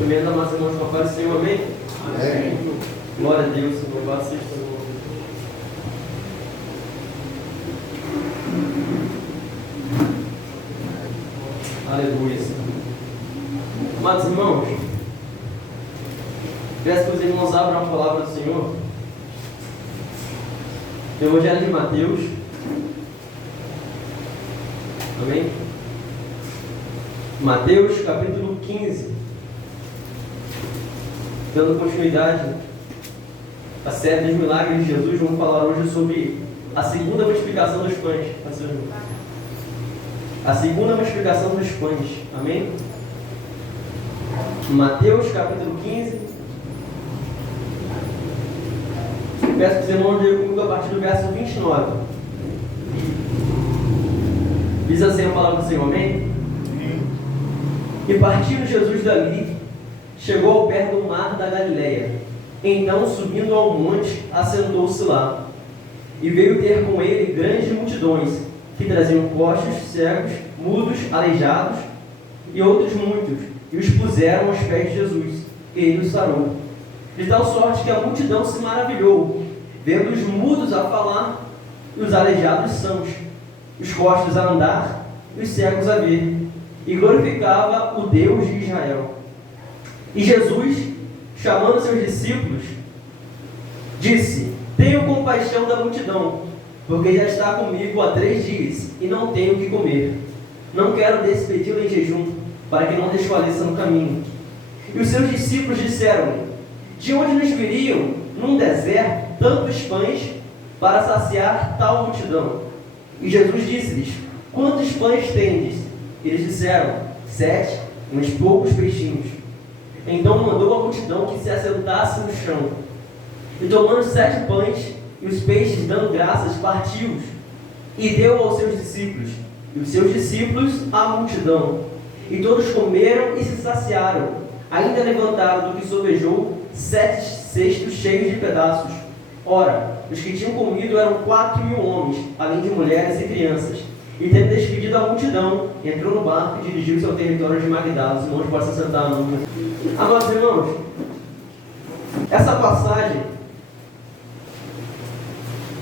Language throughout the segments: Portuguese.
Primeiro, amados irmãos, com a paz do Senhor, amém? Amém. Glória a Deus, louvado seja o Senhor. Aleluia. Amados irmãos, peço que os irmãos abram a palavra do Senhor. No Evangelho de Mateus. Amém? Mateus capítulo 15. Dando continuidade à série dos milagres de Jesus, vamos falar hoje sobre a segunda multiplicação dos pães. A segunda multiplicação dos pães. Amém? Mateus capítulo 15. Peço que os irmãos leiam comigo a partir do verso 29. Diz assim a palavra do Senhor, amém? E partindo Jesus dali, chegou ao pé do mar da Galileia. Então, subindo ao monte, assentou-se lá. E veio ter com ele grandes multidões, que traziam coxos, cegos, mudos, aleijados, e outros muitos, e os puseram aos pés de Jesus, e ele os sarou. De tal sorte que a multidão se maravilhou, vendo os mudos a falar, e os aleijados sãos, os coxos a andar, e os cegos a ver, e glorificava o Deus de Israel. E Jesus, chamando seus discípulos, disse: tenho compaixão da multidão, porque já está comigo há 3 dias, e não tenho o que comer. Não quero despedi-lo em jejum, para que não desfaleça no caminho. E os seus discípulos disseram-lhe: de onde nos viriam, num deserto, tantos pães, para saciar tal multidão? E Jesus disse-lhes: quantos pães tendes? Eles disseram: 7, uns poucos peixinhos. Então mandou a multidão que se assentasse no chão. E tomando 7 pães e os peixes, dando graças, partiu-os e deu aos seus discípulos. E os seus discípulos à multidão. E todos comeram e se saciaram. Ainda levantaram do que sovejou 7 cestos cheios de pedaços. Ora, os que tinham comido eram 4.000 homens, além de mulheres e crianças. E tendo despedido a multidão, entrou no barco e dirigiu-se ao território de Magdala. Os irmãos podem se sentar no mundo. Amados irmãos, essa passagem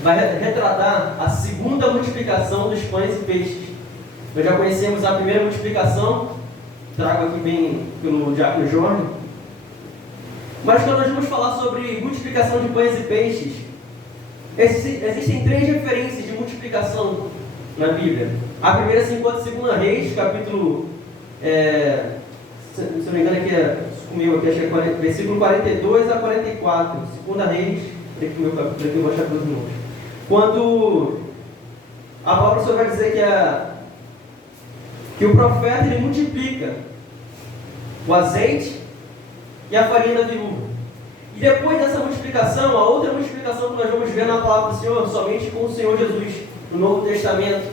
vai retratar a segunda multiplicação dos pães e peixes. Nós já conhecemos a primeira multiplicação, trago aqui bem pelo diácono Jorge. Mas quando nós vamos falar sobre multiplicação de pães e peixes, existem 3 referências de multiplicação na Bíblia. A primeira se encontra em 2 Reis, capítulo, se não me engano aqui comigo aqui, acho que é versículo 42 a 44. 2 Reis, aqui eu vou achar todos os números. Quando a palavra do Senhor vai dizer que o profeta ele multiplica o azeite e a farinha da viúva. E depois dessa multiplicação, a outra multiplicação que nós vamos ver na palavra do Senhor, somente com o Senhor Jesus, no Novo Testamento,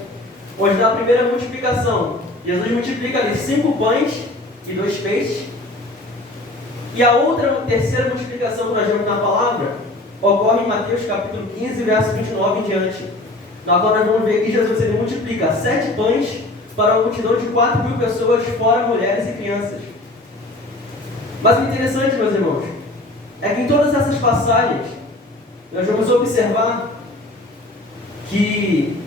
onde na primeira multiplicação, Jesus multiplica ali 5 pães e 2 peixes. E a terceira multiplicação que nós vemos na palavra, ocorre em Mateus capítulo 15, verso 29 em diante. Na qual nós vamos ver que Jesus ele multiplica 7 pães para uma multidão de 4.000 pessoas, fora mulheres e crianças. Mas o interessante, meus irmãos, é que em todas essas passagens, nós vamos observar que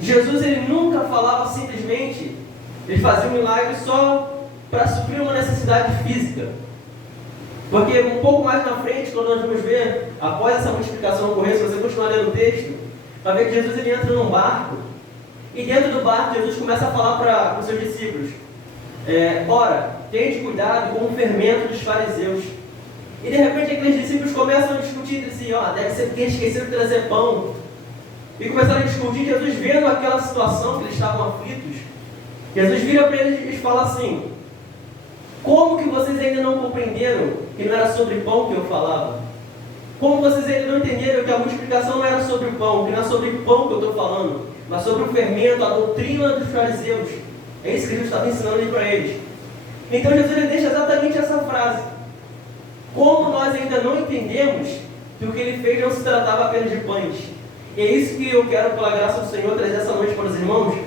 Jesus ele nunca falava simplesmente, ele fazia um milagre só para suprir uma necessidade física. Porque um pouco mais na frente, quando nós vamos ver, após essa multiplicação ocorrer, se você continuar lendo o texto, vai ver que Jesus ele entra num barco, e dentro do barco Jesus começa a falar para os seus discípulos: ora, tende cuidado com o fermento dos fariseus. E de repente aqueles discípulos começam a discutir entre si: deve ser porque esqueceram de trazer pão. E começaram a discutir. Jesus, vendo aquela situação que eles estavam aflitos, Jesus vira para eles e fala assim: como que vocês ainda não compreenderam que não era sobre pão que eu falava? Como vocês ainda não entenderam que a multiplicação não era sobre o pão, que não é sobre o pão que eu estou falando, mas sobre o fermento, a doutrina dos fariseus? É isso que Jesus estava ensinando ali para eles. Então Jesus ele deixa exatamente essa frase: como nós ainda não entendemos que o que ele fez não se tratava apenas de pães. E é isso que eu quero, pela graça do Senhor, trazer essa noite para os irmãos.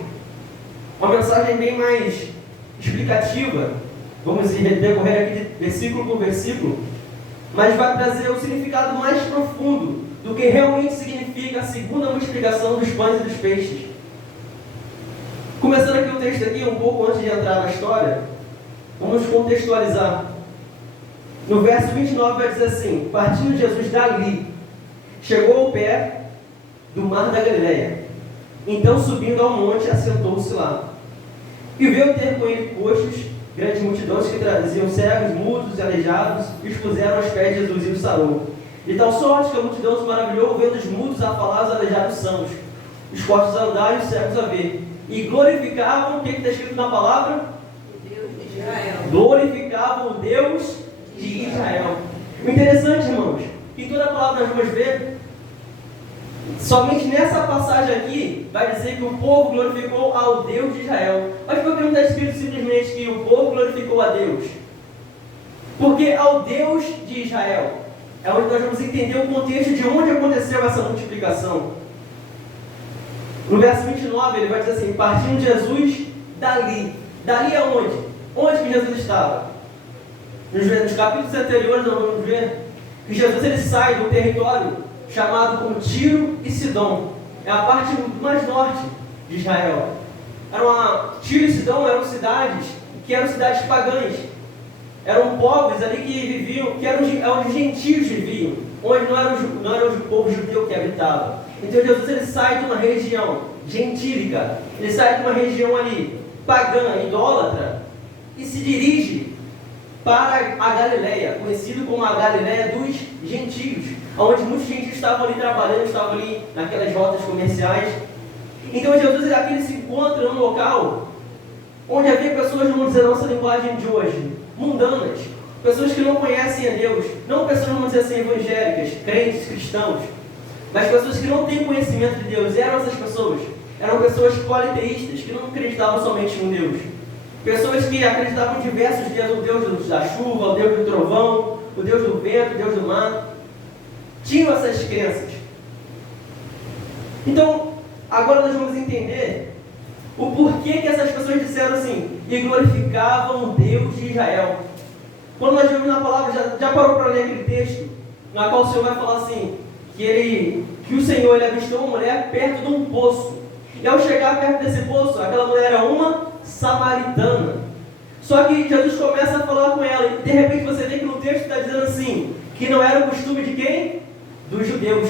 Uma mensagem bem mais explicativa, vamos decorrer aqui de versículo por versículo, mas vai trazer o significado mais profundo do que realmente significa a segunda multiplicação dos pães e dos peixes. Começando aqui o texto aqui, um pouco antes de entrar na história, vamos contextualizar. No verso 29 vai dizer assim: partindo Jesus dali, chegou ao pé do mar da Galileia. Então, subindo ao monte, assentou-se lá. E veio ter com ele coxos, grandes multidões que traziam cegos, mudos e aleijados, e os puseram aos pés de Jesus e os sarou. De tal sorte que a multidão se maravilhou, vendo os mudos a falar, os aleijados sãos, os coxos a andar e os cegos a ver. E glorificavam, o que está escrito na palavra? O Deus de Israel. Glorificavam o Deus de Israel. O interessante, irmãos, que toda a palavra nós vamos ver, somente nessa passagem aqui, vai dizer que o povo glorificou ao Deus de Israel. Mas por que não está escrito simplesmente que o povo glorificou a Deus? Porque ao Deus de Israel é onde nós vamos entender o contexto de onde aconteceu essa multiplicação. No verso 29 ele vai dizer assim: partindo Jesus dali. Dali aonde? Onde que Jesus estava? Nos capítulos anteriores nós vamos ver que Jesus ele sai do território chamado como Tiro e Sidom. É a parte mais norte de Israel. Tiro e Sidom eram cidades pagãs. Eram povos ali que viviam, que eram onde os gentios viviam, onde não era o povo judeu que habitava. Então Jesus ele sai de uma região gentílica, ele sai de uma região ali pagã, idólatra, e se dirige para a Galileia, conhecido como a Galileia dos gentios, onde muitos gentios estavam ali trabalhando, estavam ali naquelas rotas comerciais. Então Jesus aqui ele se encontra num local onde havia pessoas, vamos dizer, a nossa linguagem de hoje, mundanas, pessoas que não conhecem a Deus, não pessoas, vamos dizer assim, evangélicas, crentes, cristãos, mas pessoas que não têm conhecimento de Deus. Eram essas pessoas, eram pessoas politeístas, que não acreditavam somente em um Deus, pessoas que acreditavam em diversos deuses: o Deus da chuva, o Deus do trovão, o Deus do vento, o Deus do mar. Tinham essas crenças. Então, agora nós vamos entender o porquê que essas pessoas disseram assim, e glorificavam o Deus de Israel. Quando nós vemos na palavra, já parou para ler aquele texto, na qual o Senhor vai falar assim, que o Senhor ele avistou uma mulher perto de um poço. E ao chegar perto desse poço, aquela mulher era uma samaritana. Só que Jesus começa a falar com ela, e de repente você vê que no texto está dizendo assim, que não era o costume de quem? Dos judeus.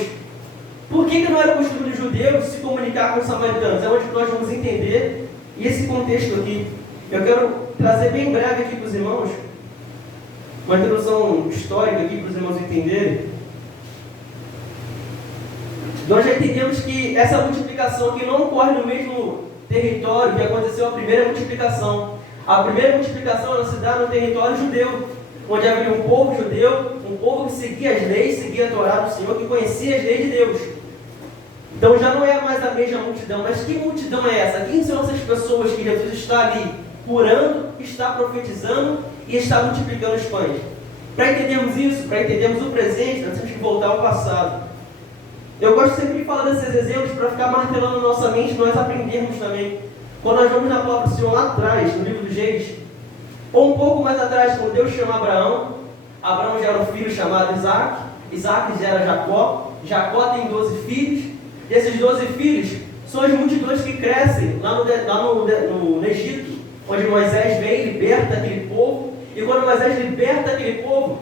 Por que não era o costume dos judeus se comunicar com os samaritanos? É onde nós vamos entender esse contexto aqui. Eu quero trazer bem breve aqui para os irmãos, uma introdução histórica aqui para os irmãos entenderem. Nós já entendemos que essa multiplicação aqui não ocorre no mesmo território que aconteceu a primeira multiplicação. A primeira multiplicação ela se dá no território judeu, onde havia um povo judeu, um povo que seguia as leis, seguia a Torá do Senhor, que conhecia as leis de Deus. Então já não é mais a mesma multidão. Mas que multidão é essa? Quem são essas pessoas que Jesus está ali curando, está profetizando e está multiplicando os pães? Para entendermos isso, para entendermos o presente, nós temos que voltar ao passado. Eu gosto sempre de falar desses exemplos para ficar martelando na nossa mente, nós aprendermos também. Quando nós vamos na palavra do Senhor lá atrás, no livro dos Reis, ou um pouco mais atrás, quando Deus chama Abraão, Abraão gera um filho chamado Isaac, Isaac gera Jacó, Jacó tem 12 filhos, e esses 12 filhos são as multidões que crescem lá no Egito, onde Moisés vem e liberta aquele povo, e quando Moisés liberta aquele povo,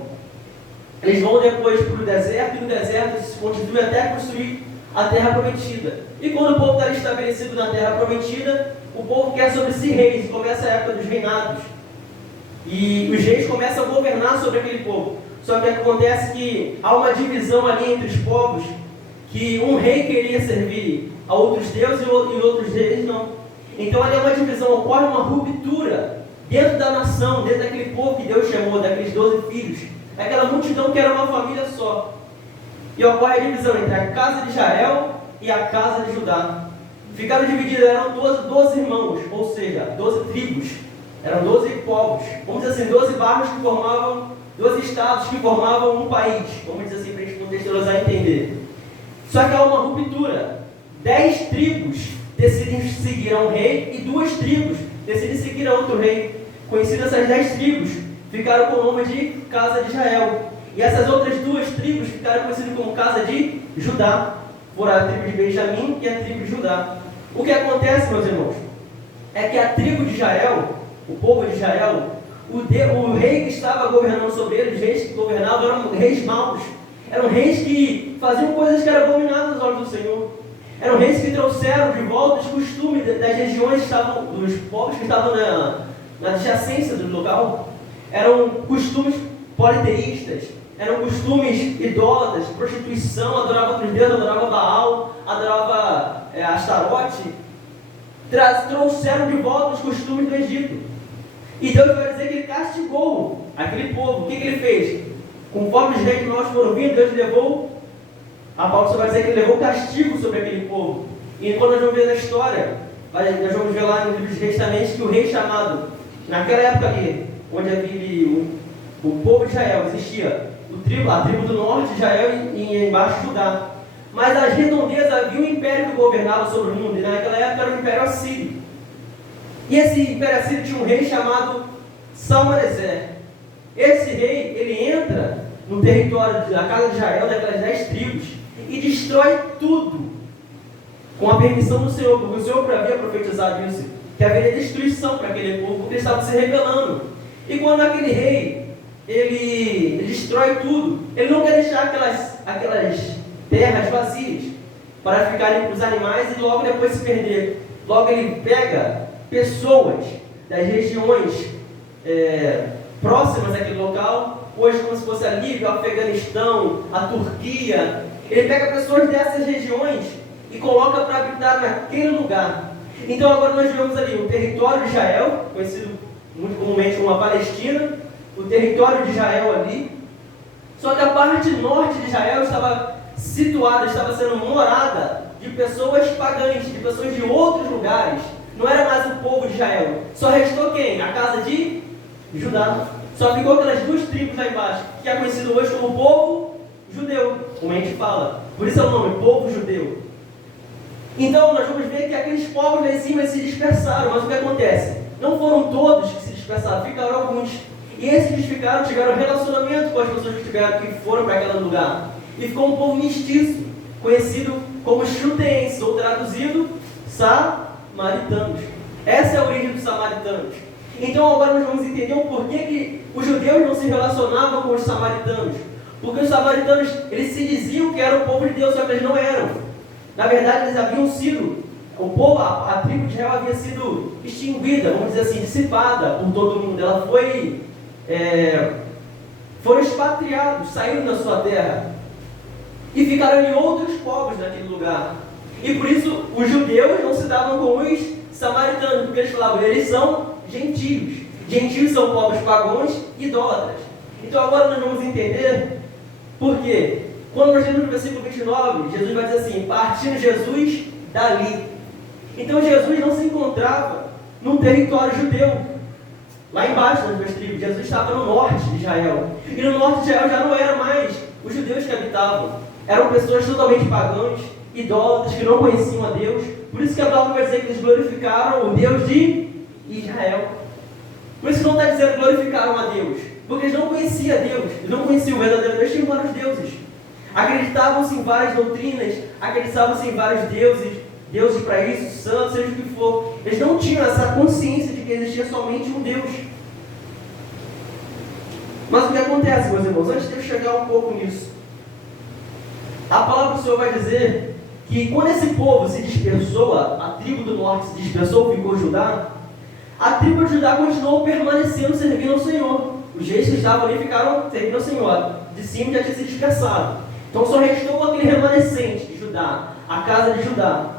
eles vão depois para o deserto, e no deserto se constitui até construir a terra prometida. E quando o povo está estabelecido na terra prometida, o povo quer sobre si reis, começa a época dos reinados. E os reis começam a governar sobre aquele povo. Só que acontece que há uma divisão ali entre os povos, que um rei queria servir a outros deuses e outros reis não. Então ali é uma divisão, ocorre uma ruptura dentro da nação, dentro daquele povo que Deus chamou, daqueles 12 filhos. Aquela multidão que era uma família só. E ocorre a divisão entre a casa de Israel e a casa de Judá. Ficaram divididos, eram 12 irmãos, ou seja, 12 tribos. Eram 12 povos, vamos dizer assim, 12 bairros que formavam, 12 estados que formavam um país. Vamos dizer assim, para a gente contextualizar e entender. Só que há uma ruptura. 10 tribos decidem seguir a um rei e 2 tribos decidem seguir a outro rei. conhecidas essas 10 tribos, ficaram com o nome de Casa de Israel. E essas outras 2 tribos ficaram conhecidas como Casa de Judá. Foram a tribo de Benjamim e a tribo de Judá. O que acontece, meus irmãos, é que a tribo de Israel, o povo de Israel, o rei que estava governando sobre eles, os reis que governavam, eram reis maus. Eram reis que faziam coisas que eram abomináveis aos olhos do Senhor. Eram reis que trouxeram de volta os costumes das regiões que estavam, dos povos que estavam na adjacência do local. Eram costumes politeístas, eram costumes idólatras, prostituição, adorava outros deuses, adorava Baal, adorava Astarote. Trouxeram de volta os costumes do Egito. E Deus vai dizer que ele castigou aquele povo. O que ele fez? Conforme os reis que nós foram vindo, Deus levou, a Paulo vai dizer que ele levou castigo sobre aquele povo. E quando nós vamos ver na história, nós vamos ver lá no livro dos reis também, que o rei chamado, naquela época ali, onde havia o povo de Israel, existia a tribo do norte de Israel e embaixo Judá. Mas às redondezas havia um império que governava sobre o mundo, e naquela época era o Império Assírio. E esse Império Assírio tinha um rei chamado Salmaneser. Esse rei, ele entra no território da casa de Israel, daquelas 10 tribos, e destrói tudo, com a permissão do Senhor, porque o Senhor havia profetizado isso, que haveria destruição para aquele povo, porque eles estavam se rebelando. E quando aquele rei, ele destrói tudo, ele não quer deixar aquelas terras vazias, para ficarem para os animais e logo depois se perder. Logo ele pega pessoas das regiões próximas àquele local, hoje como se fosse a Líbia, o Afeganistão, a Turquia. Ele pega pessoas dessas regiões e coloca para habitar naquele lugar. Então agora nós vemos ali o território de Israel, conhecido muito comumente como a Palestina, o território de Israel ali. Só que a parte norte de Israel estava situada, estava sendo morada de pessoas pagãs, de pessoas de outros lugares. Não era mais o povo de Israel. Só restou quem? A casa de Judá. Só ficou aquelas 2 tribos lá embaixo, que é conhecido hoje como povo judeu, como a gente fala. Por isso é o nome, povo judeu. Então nós vamos ver que aqueles povos lá em cima se dispersaram. Mas o que acontece? Não foram todos que se dispersaram, ficaram alguns. E esses que ficaram tiveram relacionamento com as pessoas que foram para aquele lugar. E ficou um povo mestiço, conhecido como chuteenses, ou traduzido, samaritanos. Essa é a origem dos samaritanos. Então agora nós vamos entender o porquê que os judeus não se relacionavam com os samaritanos. Porque os samaritanos, eles se diziam que eram o povo de Deus, só que eles não eram. Na verdade, eles haviam sido, o povo, a tribo de Israel havia sido extinguida, vamos dizer assim, dissipada por todo mundo. Ela foram expatriados, saíram da sua terra e ficaram em outros povos naquele lugar. E por isso os judeus não se davam com os samaritanos, porque eles falavam, eles são gentios. Gentios são povos pagãos e idólatras. Então agora nós vamos entender por quê. Quando nós lemos no versículo 29, Jesus vai dizer assim, partindo Jesus dali. Então Jesus não se encontrava num território judeu, lá embaixo nas 2 tribos. Jesus estava no norte de Israel. E no norte de Israel já não eram mais os judeus que habitavam. Eram pessoas totalmente pagãs, idólatras, que não conheciam a Deus. Por isso que a palavra vai dizer que eles glorificaram o Deus de Israel. Por isso que não está dizendo glorificaram a Deus, porque eles não conheciam a Deus, eles não conheciam o verdadeiro Deus, tinham vários deuses. Acreditavam-se em várias doutrinas, acreditavam-se em vários deuses para isso, santos, seja o que for. Eles não tinham essa consciência de que existia somente um Deus. Mas o que acontece, meus irmãos, antes de eu chegar um pouco nisso, a palavra do Senhor vai dizer que quando esse povo se dispersou, a tribo do norte se dispersou, ficou Judá, a tribo de Judá continuou permanecendo servindo ao Senhor. Os reis que estavam ali ficaram servindo ao Senhor. De cima já tinha se dispersado. Então só restou aquele remanescente de Judá, a casa de Judá.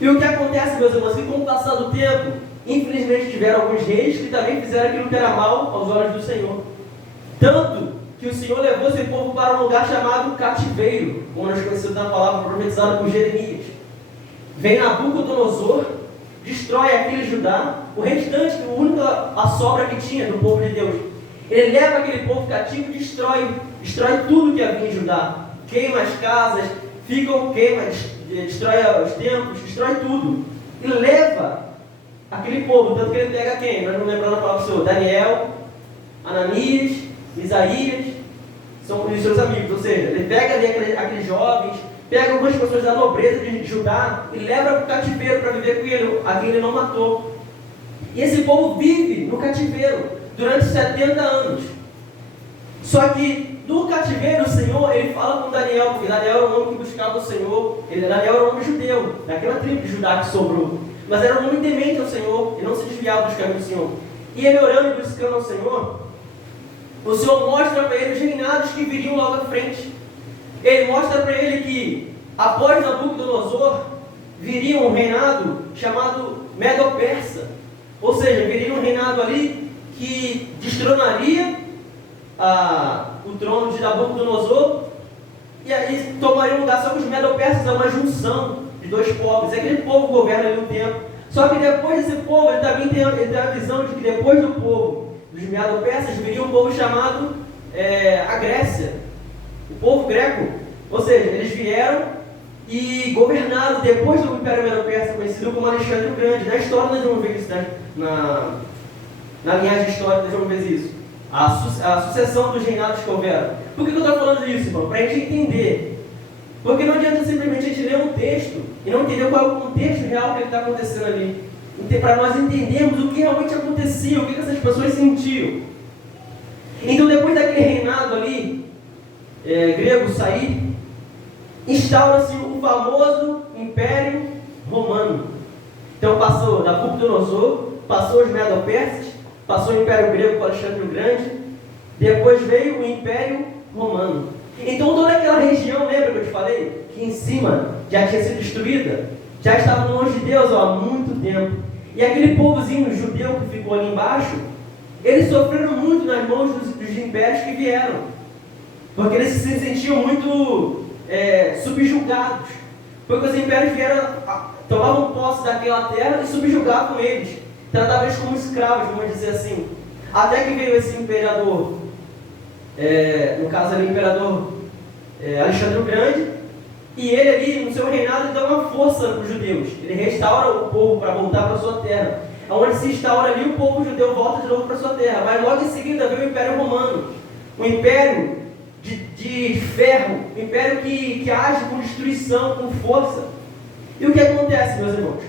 E o que acontece, meus irmãos, que com o passar do tempo, infelizmente tiveram alguns reis que também fizeram aquilo que era mal aos olhos do Senhor. Tanto que o Senhor levou esse povo para um lugar chamado cativeiro, como nós conhecemos na palavra profetizada por Jeremias. Vem Nabucodonosor, destrói aquele Judá, o restante, a única sobra que tinha do povo de Deus. Ele leva aquele povo cativo e destrói tudo que havia em Judá. Queima as casas, destrói os templos, destrói tudo. E leva aquele povo, tanto que ele pega quem? Nós não lembramos a palavra do Senhor, Daniel, Ananias, Isaías, são os seus amigos, ou seja, ele pega ali aqueles jovens, pega algumas pessoas da nobreza de Judá e leva para o cativeiro para viver com ele, a quem ele não matou. E esse povo vive no cativeiro durante 70 anos. Só que no cativeiro o Senhor, ele fala com Daniel, porque Daniel era um homem que buscava o Senhor, Daniel era um homem judeu, daquela tribo de Judá que sobrou, mas era um homem temente ao Senhor, e não se desviava dos caminhos do Senhor. E ele orando e buscando ao Senhor, o Senhor mostra para ele os reinados que viriam logo à frente. Ele mostra para ele que, após Nabucodonosor, viria um reinado chamado Medo-Persa, ou seja, viria um reinado ali que destronaria o trono de Nabucodonosor, e aí tomaria lugar só que os Medo-Persas, é uma junção de dois povos. É aquele povo governa ali um tempo. Só que depois desse povo, ele também tem a visão de que depois do povo dos Medo-Persas viria um povo chamado a Grécia, o povo greco. Ou seja, eles vieram e governaram depois do Império Medo-Persa, conhecido como Alexandre o Grande. Na história nós vamos ver isso, na linhagem histórica nós vamos ver isso. A sucessão dos reinados que houveram. Por que eu estou falando isso, irmão? Para a gente entender. Porque não adianta simplesmente a gente ler um texto e não entender qual é o contexto real que está acontecendo ali. Para nós entendermos o que realmente acontecia, o que essas pessoas sentiam. Então, depois daquele reinado ali, grego sair, instaura-se o famoso Império Romano. Então, passou Nabucodonosor, passou os Medo-Persas, passou o Império Grego com Alexandre o Grande, depois veio o Império Romano. Então toda aquela região, lembra que eu te falei? Que em cima já tinha sido destruída, já estava longe de Deus há muito tempo. E aquele povozinho judeu que ficou ali embaixo, eles sofreram muito nas mãos dos impérios que vieram, porque eles se sentiam muito subjugados, porque os impérios vieram, tomavam posse daquela terra e subjugavam eles, tratavam eles como escravos, vamos dizer assim. Até que veio esse imperador, no caso ali o imperador Alexandre o Grande, e ele ali, no seu reinado, ele dá uma força para os judeus. Ele restaura o povo para voltar para a sua terra. Onde se instaura ali, o povo judeu volta de novo para a sua terra. Mas logo em seguida veio o Império Romano, um império de ferro, um império que age com destruição, com força. E o que acontece, meus irmãos?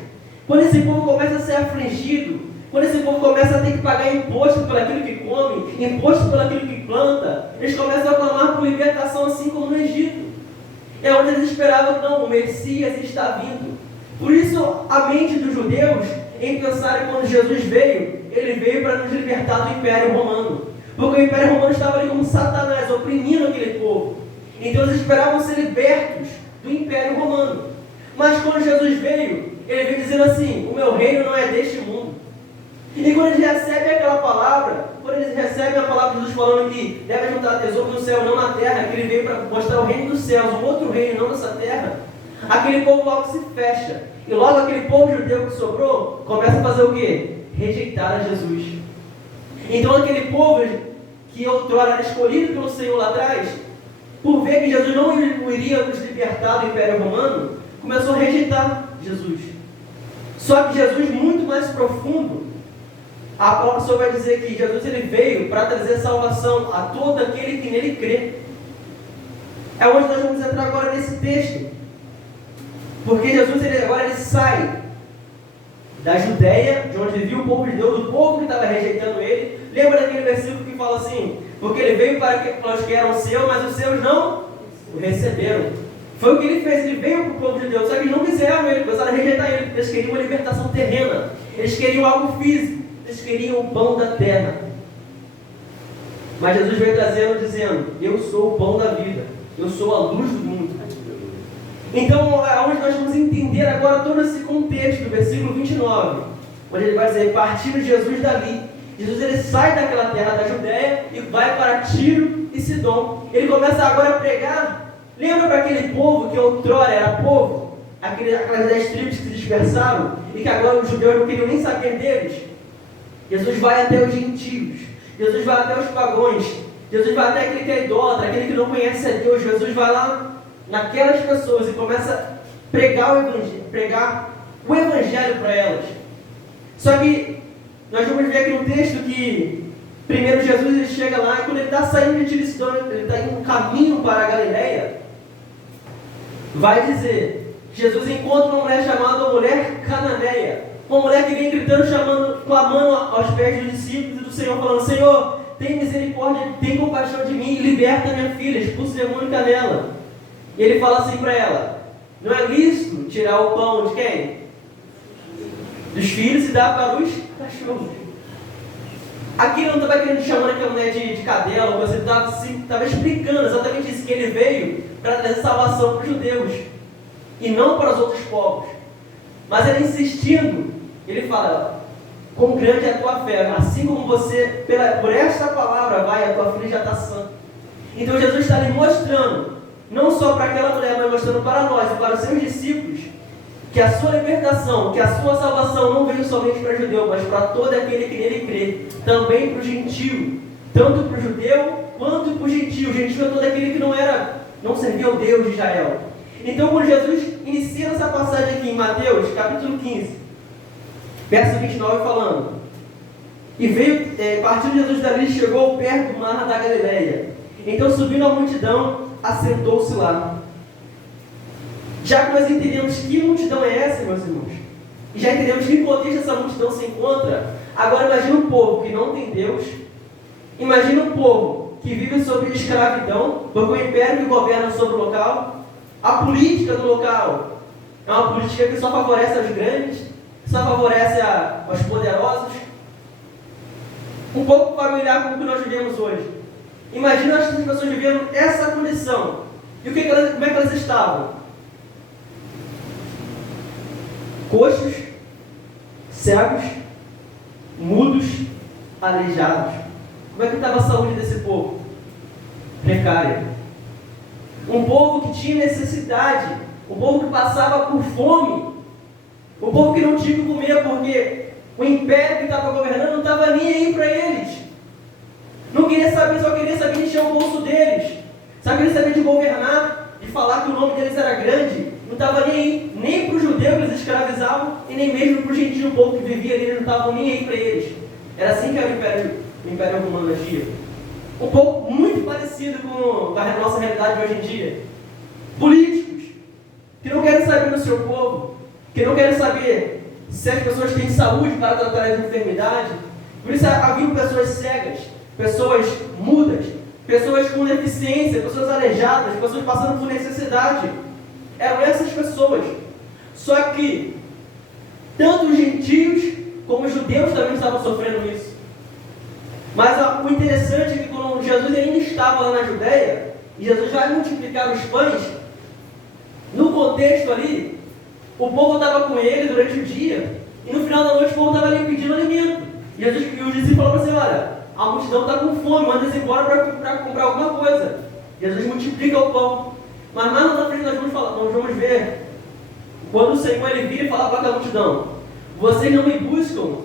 Quando esse povo começa a ser afligido, quando esse povo começa a ter que pagar imposto por aquilo que come, imposto por aquilo que planta, eles começam a clamar por libertação, assim como no Egito. É onde eles esperavam que não, o Messias está vindo. Por isso, a mente dos judeus, em pensar que quando Jesus veio, ele veio para nos libertar do Império Romano. Porque o Império Romano estava ali como Satanás, oprimindo aquele povo. Então eles esperavam ser libertos do Império Romano. Mas quando Jesus veio, ele veio dizendo assim: o meu reino não é deste mundo. E quando eles recebem aquela palavra, quando eles recebem a palavra de Jesus falando que deve juntar tesouro no céu, não na terra, que ele veio para mostrar o reino dos céus, um outro reino, não nessa terra, aquele povo logo se fecha. E logo aquele povo judeu que sobrou, começa a fazer o quê? Rejeitar a Jesus. Então aquele povo que outrora era escolhido pelo Senhor lá atrás, por ver que Jesus não iria nos libertar do Império Romano, começou a rejeitar Jesus. Só que Jesus, muito mais profundo, a palavra do Senhor vai dizer que Jesus ele veio para trazer salvação a todo aquele que nele crê. É onde nós vamos entrar agora nesse texto. Porque Jesus agora ele sai da Judéia, de onde vivia o povo de Deus, do povo que estava rejeitando ele. Lembra daquele versículo que fala assim: porque ele veio para os que eram seus, mas os seus não o receberam. Foi o que ele fez, ele veio para o povo de Deus, só que eles não quiseram ele, começaram a rejeitar ele. Eles queriam uma libertação terrena, eles queriam algo físico, eles queriam o pão da terra. Mas Jesus veio trazendo, dizendo: eu sou o pão da vida, eu sou a luz do mundo. Então, é onde nós vamos entender agora todo esse contexto do versículo 29, onde ele vai dizer: partindo Jesus dali. Jesus ele sai daquela terra da Judéia e vai para Tiro e Sidom. Ele começa agora a pregar. Lembra para aquele povo que outrora era povo? Aquelas 10 tribos que se dispersaram e que agora os judeus não queriam nem saber deles. Jesus vai até os gentios, Jesus vai até os pagãos, Jesus vai até aquele que é idólatra, aquele que não conhece a Deus. Jesus vai lá naquelas pessoas e começa a pregar o evangelho para elas. Só que nós vamos ver aqui no texto que primeiro Jesus ele chega lá e quando ele está saindo de Tiricidônia, ele está indo no caminho para a Galileia, vai dizer, Jesus encontra uma mulher chamada mulher cananeia, uma mulher que vem gritando, chamando, clamando aos pés dos discípulos e do Senhor, falando: Senhor, tem misericórdia, tem compaixão de mim, liberta minha filha, expulsa o demônio nela. E ele fala assim para ela: não é lícito tirar o pão de quem? Dos filhos e dar para os cachorros. Aqui ele não estava querendo chamar aquela mulher de cadela, você estava explicando exatamente isso, que ele veio para trazer salvação para os judeus e não para os outros povos. Mas ele insistindo, ele fala: quão grande é a tua fé, assim como você, por esta palavra vai, a tua filha já está sã. Então Jesus está ali mostrando, não só para aquela mulher, mas mostrando para nós e para os seus discípulos, que a sua libertação, que a sua salvação não veio somente para o judeu, mas para todo aquele que nele crê, também para o gentio, tanto para o judeu quanto para o gentio. O gentio é todo aquele que não servia ao Deus de Israel. Então, quando Jesus inicia essa passagem aqui em Mateus, capítulo 15, verso 29, falando: e veio, partindo Jesus dali, chegou perto do mar da Galileia. Então, subindo a multidão, assentou-se lá. Já que nós entendemos que multidão é essa, meus irmãos, e já entendemos que contexto essa multidão se encontra, agora imagina um povo que não tem Deus, imagina um povo que vive sob escravidão, porque o império que governa sobre o local, a política do local é uma política que só favorece aos grandes, que só favorece aos poderosos, um pouco familiar com o que nós vivemos hoje. Imagina as pessoas vivendo essa condição, e como é que elas estavam? Coxos, cegos, mudos, aleijados. Como é que estava a saúde desse povo? Precária. Um povo que tinha necessidade, um povo que passava por fome, um povo que não tinha o que comer porque o império que estava governando não estava nem aí para eles. Não queria saber, só queria saber de encher o bolso deles. Só queria saber de governar, de falar que o nome deles era grande. Não estava nem aí, nem para o judeu que eles escravizavam, e nem mesmo para o gentio, o povo que vivia ali, eles não estavam nem aí para eles. Era assim que era o Império Romano agia. Um pouco muito parecido com a nossa realidade hoje em dia. Políticos, que não querem saber do seu povo, que não querem saber se as pessoas têm saúde para tratar as enfermidades. Por isso haviam pessoas cegas, pessoas mudas, pessoas com deficiência, pessoas aleijadas, pessoas passando por necessidade. Eram essas pessoas. Só que tanto os gentios como os judeus também estavam sofrendo isso. Mas o interessante é que quando Jesus ainda estava lá na Judéia, e Jesus vai multiplicar os pães, no contexto ali, o povo estava com ele durante o dia, e no final da noite o povo estava ali pedindo alimento. E os discípulos falaram assim: olha, a multidão está com fome, manda eles embora para comprar alguma coisa. Jesus multiplica o pão. Mas mais na frente nós vamos ver, quando o Senhor ele vira e fala para aquela multidão: vocês não me buscam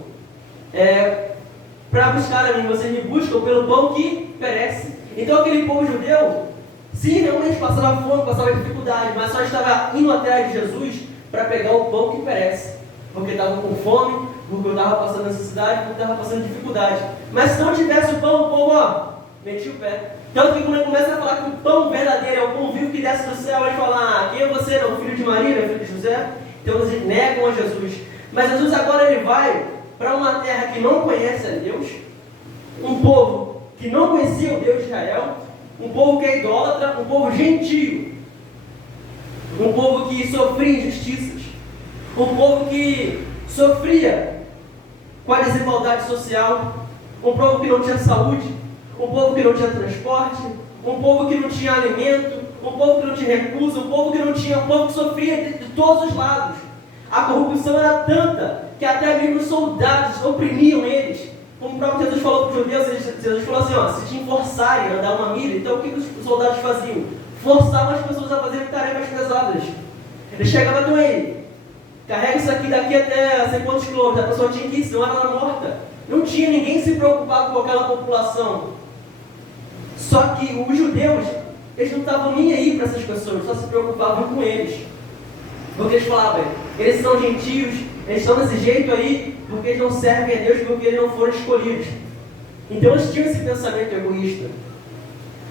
para buscar a mim, vocês me buscam pelo pão que perece. Então aquele povo judeu, sim, realmente passava fome, passava dificuldade, mas só estava indo atrás de Jesus para pegar o pão que perece, porque estavam com fome, porque estava passando necessidade, porque estava passando dificuldade. Mas se não tivesse o pão, o povo metia o pé. Tanto que quando ele começa a falar que o pão verdadeiro é o pão vivo que desce do céu, ele fala: quem é você? Não, filho de Maria, não, filho de José? Então eles negam a Jesus. Mas Jesus agora ele vai para uma terra que não conhece a Deus, um povo que não conhecia o Deus de Israel, um povo que é idólatra, um povo gentio, um povo que sofria injustiças, um povo que sofria com a desigualdade social, um povo que não tinha saúde, um povo que não tinha transporte, um povo que não tinha alimento, um povo que não tinha recursos, um povo que sofria de todos os lados. A corrupção era tanta que até mesmo os soldados oprimiam eles. Como o próprio Jesus falou para os judeus, Jesus falou assim: se te forçarem a andar uma milha, então o que os soldados faziam? Forçavam as pessoas a fazerem tarefas pesadas. Ele chegava com ele: carrega isso aqui daqui até sei quantos quilômetros, a pessoa tinha que ir, senão ela era morta. Não tinha ninguém se preocupado com aquela população. Só que os judeus, eles não estavam nem aí para essas pessoas, só se preocupavam com eles. Porque eles falavam: eles são gentios, eles estão desse jeito aí porque eles não servem a Deus, porque eles não foram escolhidos. Então eles tinham esse pensamento egoísta.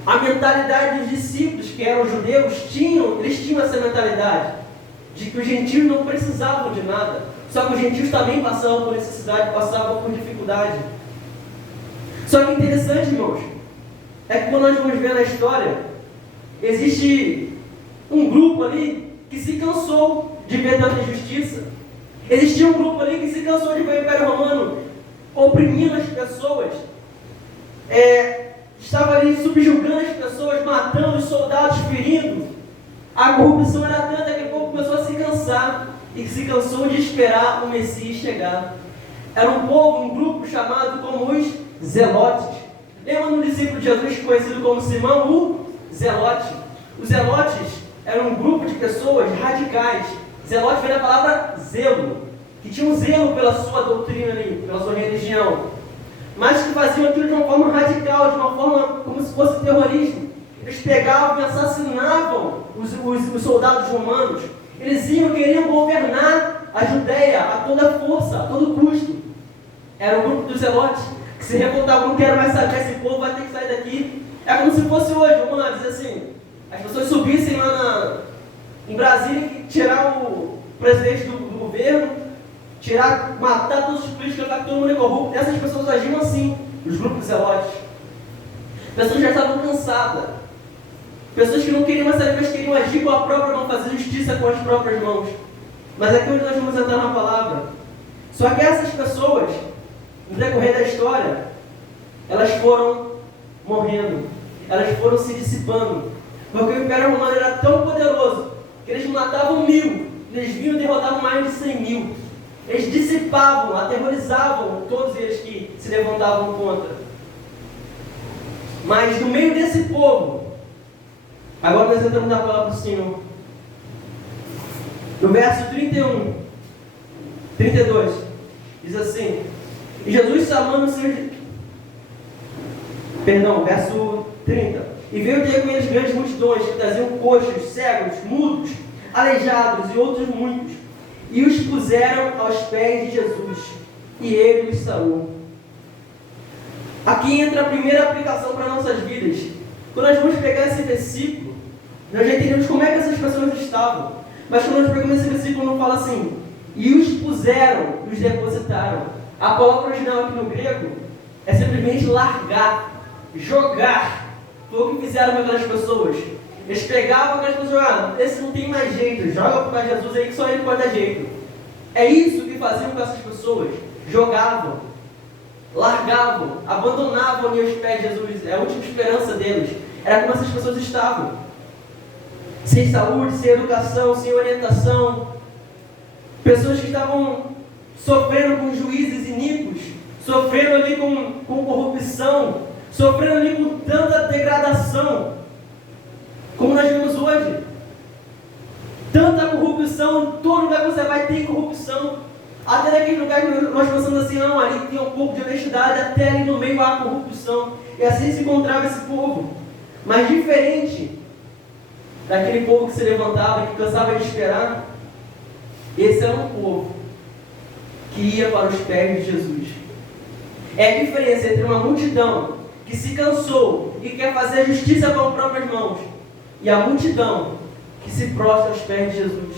A mentalidade dos discípulos, que eram judeus, eles tinham essa mentalidade de que os gentios não precisavam de nada. Só que os gentios também passavam por necessidade, passavam por dificuldade. Só que interessante, irmãos, é que quando nós vamos ver na história, existe um grupo ali que se cansou de ver tanta injustiça. Existia um grupo ali que se cansou de ver o Império Romano oprimindo as pessoas, estava ali subjugando as pessoas, matando os soldados, ferindo. A corrupção era tanta que o povo começou a se cansar e se cansou de esperar o Messias chegar. Era um povo, um grupo chamado como os Zelotes. Lembra do discípulo de Jesus conhecido como Simão, o Zelote? Os Zelotes eram um grupo de pessoas radicais. Zelote vem da palavra zelo, que tinha um zelo pela sua doutrina ali, pela sua religião, mas que faziam aquilo de uma forma radical, de uma forma como se fosse terrorismo. Eles pegavam e assassinavam os soldados romanos. Eles queriam governar a Judéia a toda força, a todo custo. Era o grupo dos Zelotes, que se revoltavam, não quero mais saber, esse povo vai ter que sair daqui. É como se fosse hoje, vamos lá, dizer assim, as pessoas subissem lá em Brasília e tirar o presidente do governo, matar todos os políticos, colocar todo mundo é corrupto. Essas pessoas agiam assim, os grupos Zelotes. Pessoas que já estavam cansadas. Pessoas que não queriam mais saber, mas queriam agir com a própria mão, fazer justiça com as próprias mãos. Mas aqui onde nós vamos entrar na palavra. Só que essas pessoas, no decorrer da história, elas foram morrendo, elas foram se dissipando, porque o Império Romano era tão poderoso que eles matavam 1000, eles vinham e derrotavam mais de 100.000. Eles dissipavam, aterrorizavam todos eles que se levantavam contra. Mas no meio desse povo, agora nós entramos na palavra do Senhor. No verso 32, diz assim: e Jesus chamando seus... verso 30. E veio ter com eles grandes multidões que traziam coxos, cegos, mudos, aleijados e outros muitos, e os puseram aos pés de Jesus, e ele os sarou. Aqui entra a primeira aplicação para nossas vidas. Quando nós vamos pegar esse versículo, nós já entendemos como é que essas pessoas estavam. Mas quando nós pegamos esse versículo, não fala assim, e os puseram, os depositaram. A palavra original aqui no grego é simplesmente largar, jogar. Foi o que fizeram com aquelas pessoas. Eles pegavam aquelas pessoas, esse não tem mais jeito, joga para Jesus aí que só ele pode dar jeito. É isso que faziam com essas pessoas. Jogavam, largavam, abandonavam ali os pés de Jesus. É a última esperança deles. Era como essas pessoas estavam. Sem saúde, sem educação, sem orientação. Pessoas que estavam sofrendo com juízes iníquos, sofrendo ali com corrupção, sofrendo ali com tanta degradação, como nós vemos hoje. Tanta corrupção, em todo lugar que você vai ter corrupção. Até naquele lugar que nós pensamos assim, não, ali tem um pouco de honestidade, até ali no meio há corrupção. E assim se encontrava esse povo. Mas diferente daquele povo que se levantava, que cansava de esperar, esse era um povo que ia para os pés de Jesus. É a diferença entre uma multidão que se cansou e quer fazer a justiça com as próprias mãos, e a multidão que se prostra aos pés de Jesus,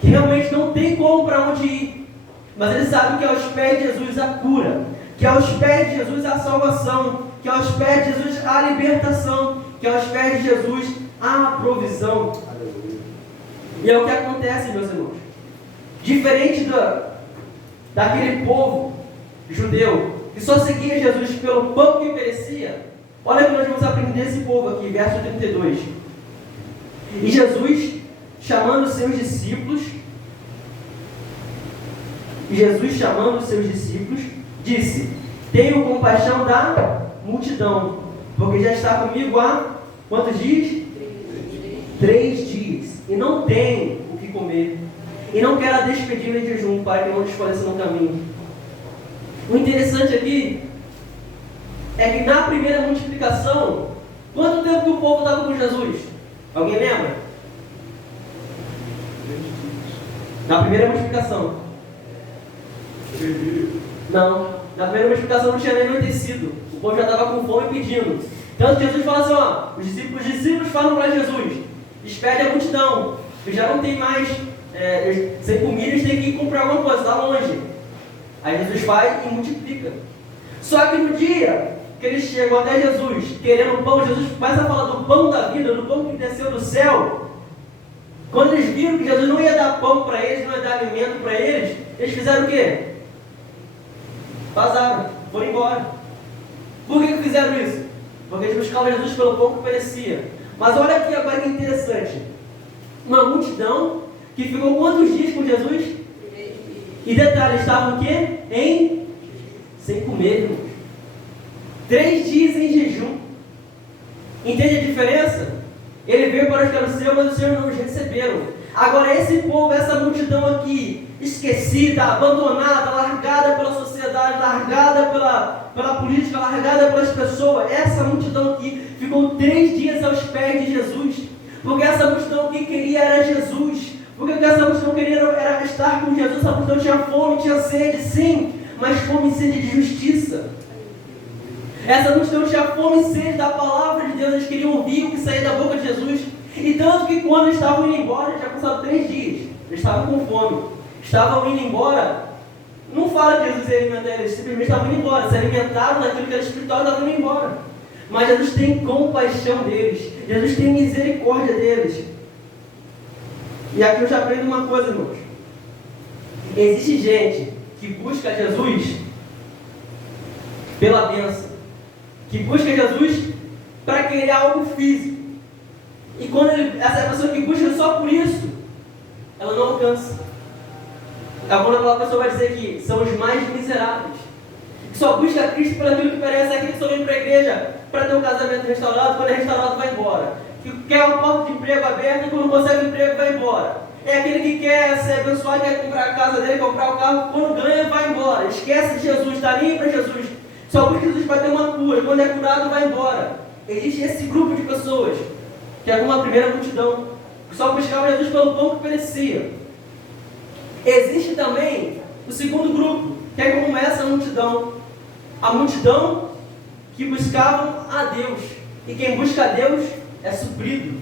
que realmente não tem como para onde ir, mas ele sabe que aos pés de Jesus a cura, que aos pés de Jesus a salvação, que aos pés de Jesus a libertação, que aos pés de Jesus a provisão. E é o que acontece, meus irmãos. Diferente daquele povo judeu que só seguia Jesus pelo pão que perecia, olha que nós vamos aprender desse povo aqui, verso 32. E Jesus, chamando os seus discípulos, disse: tenho compaixão da multidão, porque já está comigo há quantos dias? 3 dias, e não tem o que comer, e não quero a despedida de jejum, para que não desfaleça no caminho. O interessante aqui é que na primeira multiplicação, quanto tempo que o povo estava com Jesus? Alguém lembra? Na primeira multiplicação, Não. Na primeira multiplicação não tinha nem anoitecido. O povo já estava com fome pedindo. Tanto que Jesus fala assim, ó, os discípulos falam para Jesus, despede a multidão, que já não tem mais, sem comida, eles têm que ir comprar alguma coisa, está longe. Aí Jesus vai e multiplica. Só que no dia que eles chegam até Jesus, querendo pão, Jesus começa a falar do pão da vida, do pão que desceu do céu. Quando eles viram que Jesus não ia dar pão para eles, não ia dar alimento para eles, eles fizeram o quê? Vazaram, foram embora. Por que fizeram isso? Porque eles buscavam Jesus pelo pão que perecia. Mas olha aqui agora que interessante. Uma multidão que ficou quantos dias com Jesus? E detalhe, estavam o quê? Sem comer, irmãos. 3 dias em jejum. Entende a diferença? Ele veio para os que eram seus, mas os seus não os receberam. Agora esse povo, essa multidão aqui, esquecida, abandonada, largada pela sociedade, largada pela política, largada pelas pessoas, essa multidão aqui ficou 3 dias aos pés de Jesus. Porque essa multidão que queria era Jesus. Porque o que essa multidão queria era estar com Jesus. Essa multidão tinha fome, tinha sede, sim, mas fome e sede de justiça. Essa multidão tinha fome e sede da palavra de Deus. Eles queriam ouvir o que saía da boca de Jesus. E tanto que quando eles estavam indo embora, já passaram 3 dias, eles estavam com fome, estavam indo embora. Não fala que Jesus ia alimentar eles, simplesmente estavam indo embora, se alimentaram daquilo que era espiritual e estavam indo embora. Mas Jesus tem compaixão deles, Jesus tem misericórdia deles. E aqui eu já aprendo uma coisa, irmãos. Existe gente que busca Jesus pela bênção, que busca Jesus para querer algo físico. E quando essa pessoa que busca só por isso, ela não alcança. É quando aquela pessoa vai dizer que são os mais miseráveis, que só busca Cristo por aquilo que parece, é aquele que só vem para a igreja para ter um casamento restaurado, quando é restaurado vai embora. Que quer uma porta de emprego aberta e quando consegue o emprego vai embora. É aquele que quer ser abençoado, quer comprar a casa dele, comprar o carro, quando ganha vai embora. Esquece de Jesus, está nem para Jesus. Só busca Jesus para ter uma cura, quando é curado vai embora. Existe esse grupo de pessoas, que é como a primeira multidão, que só buscava Jesus pelo pão que perecia. Existe também o segundo grupo, que é como essa multidão. A multidão que buscavam a Deus. E quem busca a Deus é suprido.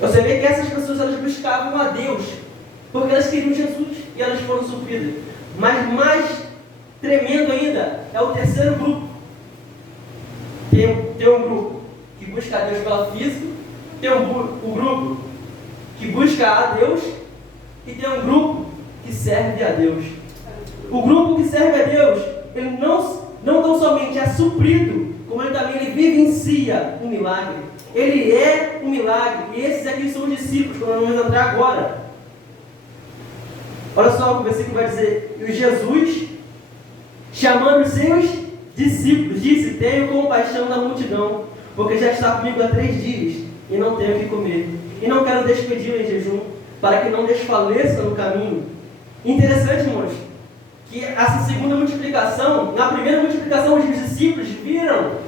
Você vê que essas pessoas, elas buscavam a Deus, porque elas queriam Jesus, e elas foram supridas. Mas mais tremendo ainda, é o terceiro grupo. Tem um grupo que busca a Deus pela física, tem um grupo que busca a Deus, e tem um grupo que serve a Deus. O grupo que serve a Deus, ele não tão somente é suprido, como ele também vivencia um milagre. Ele é um milagre, e esses aqui são os discípulos, como nós vamos entrar agora. Olha só o que o versículo vai dizer. E Jesus, chamando os seus discípulos, disse: tenho compaixão da multidão, porque já está comigo há 3 dias, e não tenho o que comer. E não quero despedi-lo em jejum, para que não desfaleça no caminho. Interessante, irmãos, que essa segunda multiplicação, na primeira multiplicação, os discípulos viram